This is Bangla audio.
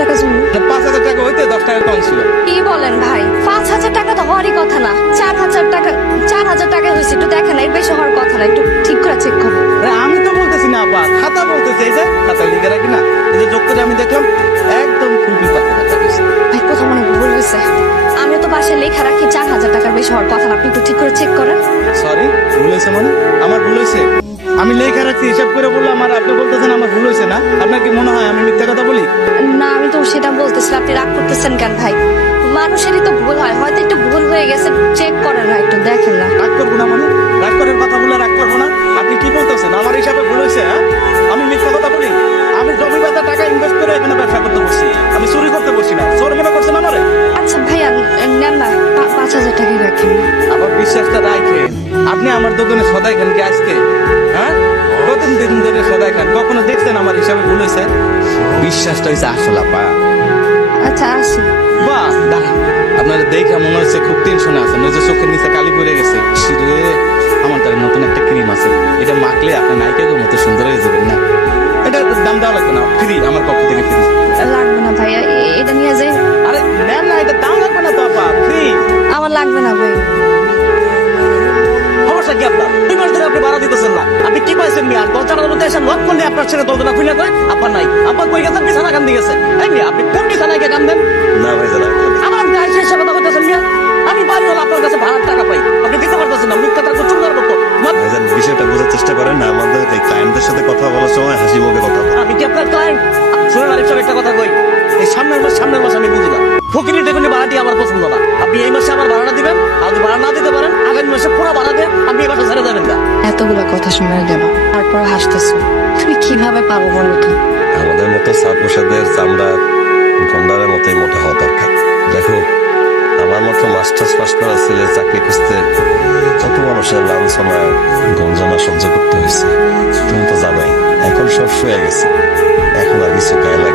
টাকা জন্য? 5,000 টাকা হইতে 10 টাকা কম ছিল। কি বলেন ভাই? 5,000 টাকা তো হওয়ারই কথা না। 4,000 টাকা, 4,000 টাকা হয়েছে। একটু দেখেন, এর বেশি হওয়ার কথা না। একটু ঠিক করে চেক করুন। আরে আমি তো বলতেছি না আপা, খাতা বলতেছি। এই যে খাতা লিখে রাখি না, এই যে যোগ করে আমি দেখলাম একদম ফুলবি 5,000 টাকা হয়েছে। ভাই কোথাও মনে হয় ভুল হয়েছে। আমি তো বাসায় লেখা রাখি 4,000 টাকার বেশি হওয়ার কথা না। আপনি একটু ঠিক করে চেক করেন। সরি, ভুল হয়েছে মানে? আমার ভুল হয়েছে? আমি লেখা রাখছি, হিসাব করে বললাম, আর আপনি বলতেছেন আমার ভুল হয়েছে না? আপনার কি মনে হয় আমি মিথ্যা কথা বলি? না, আমি তো সেটা বলতেছিলাম। আপনি রাগ করতেছেন কেন ভাই? মানুষেরই তো ভুল হয়, হয়তো একটু ভুল হয়ে গেছে। চেক করেন না, একটু দেখেন না। রাগ করবো না মানে? রাগ করার কথা বলে রাগ করবো না? আপনি কি বলতেছেন? আমার হিসাবে ভুল হয়েছে? হ্যাঁ, আমি মিথ্যা কথা বলি? আমি জমি বাজার টাকা ইনভেস্ট করে এখানে ব্যবসা করতে বসছি। আমি চুরি করতে বসি না। চোর মনে করছেন আমারে? আচ্ছা ভাইয়া, নেন না, 5,000 টাকাই রাখেন। আবার বিশ্বাসটা রাখেন। আপনি আমার দোকানে সদাই খান কি আজকে? হ্যাঁ, কতদিন ধরে সদাই খান? কখনো দেখছেন আমার হিসাবে ভুল হয়েছে? বিশ্বাসটা হয়েছে আসল আপা। আচ্ছা আসি। বাহ, দাঁড়ান। আপনারা দেখে মনে হচ্ছে খুব টেনশনে আছেন। ওই যে চোখের নিচে কালি পড়ে গেছে। শিরে, আমার তার নতুন একটা ক্রিম আছে, এটা মাখলে আপনি নায়িকার মতো সুন্দর হয়ে যাবেন না? এটা দাম দেওয়া লাগবে না, ফ্রি, আমার পক্ষ থেকে ফ্রি। লাগবে না ভাইয়া, এটা নিয়ে যাই। আরে নেন না, এটা দাম লাগবে না তো আপা, ফ্রি। আমার লাগবে না ভাই। সমস্যা কি আপনার? 2 মাস ধরে আপনি ভাড়া দিতেছেন না। আপনি কি পাইছেন মিয়া? দরজাটার মধ্যে এসে লক করলে আপনার ছেলে দরজাটা খুলে দেয়, আপনার নাই। আপনার কই গেছেন? বিছানা কান দিয়ে গেছে। এই মিয়া, আপনি কোন বিছানায় গিয়ে কান দেন? না ভাই জানা আমার গায়ে শেষে কথা বলতেছেন মিয়া। আমি বাড়ি হলো আপনার কাছে ভাড়ার টাকা পাই, আপনি দিতে পারতেছেন না। মুখটা তার চুঙ্গার মতো। ভাইজান বিষয়টা বোঝার চেষ্টা করেন না। আমাদের এই ক্লায়েন্টদের সাথে কথা বলার সময় হাসি মুখে কথা বলেন। আমি কি আপনার ক্লায়েন্ট? শুনুন আরিফ সাহেব, একটা কথা কই। এই সামনের মাস আমি বুঝি না। ফকিরি টেকুনি ভাড়াটি আমার পছন্দ না। আপনি এই মাসে আমার ভাড়াটা দিবেন, আর যদি ভাড়া না দিতে পারেন আগামী মাসে পুরো ভাড়া দিয়ে আপনি এই মাসে ছেড়ে যাবেন না। এতগুলো কথা শোনা গেল, তারপর হাসতেছো। তুমি কিভাবে পাবো বলো তো? আমাদের মতো সাপোষাদের চামড়া গন্ডারের মতোই মোটা হওয়া দরকার। দেখো, আমার মতো মাস্টার্স পাস করা ছেলে চাকরি খুঁজতে কত মানুষের লাঞ্ছনা গঞ্জনা সহ্য করতে হয়েছে। তুমি তো জানোই, এখন সব শুয়ে গেছে। এখন আর কিছু গায়ে লাগে